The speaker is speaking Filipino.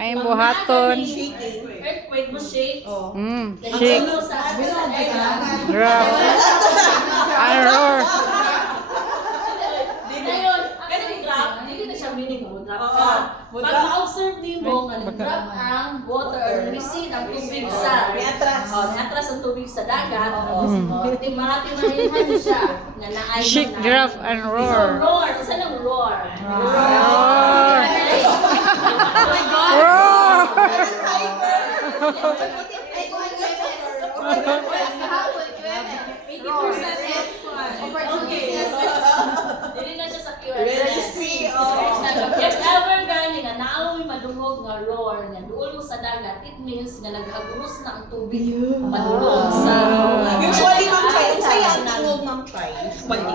Ay buhaton. Earthquake mo shake. Shake. Graph. And roar. Hindi na siya meaning mo drop ka. Pag ma-observe mo nga drop ang water or receive ang tubig sa atras ang tubig sa dagat. Timahatimahin siya nga naay Shake, graph, and So roar. roar, isa lang roar. Roar. Roar. Dili na siya sa QR registry. If ever gani nga naamoy madungog nga roar nga duol mo sa dagat, it means nga naghagurus na ang tubig padulong sa Usually, Ma'am Chai, unsay ang tingog, Ma'am Chai? Usually.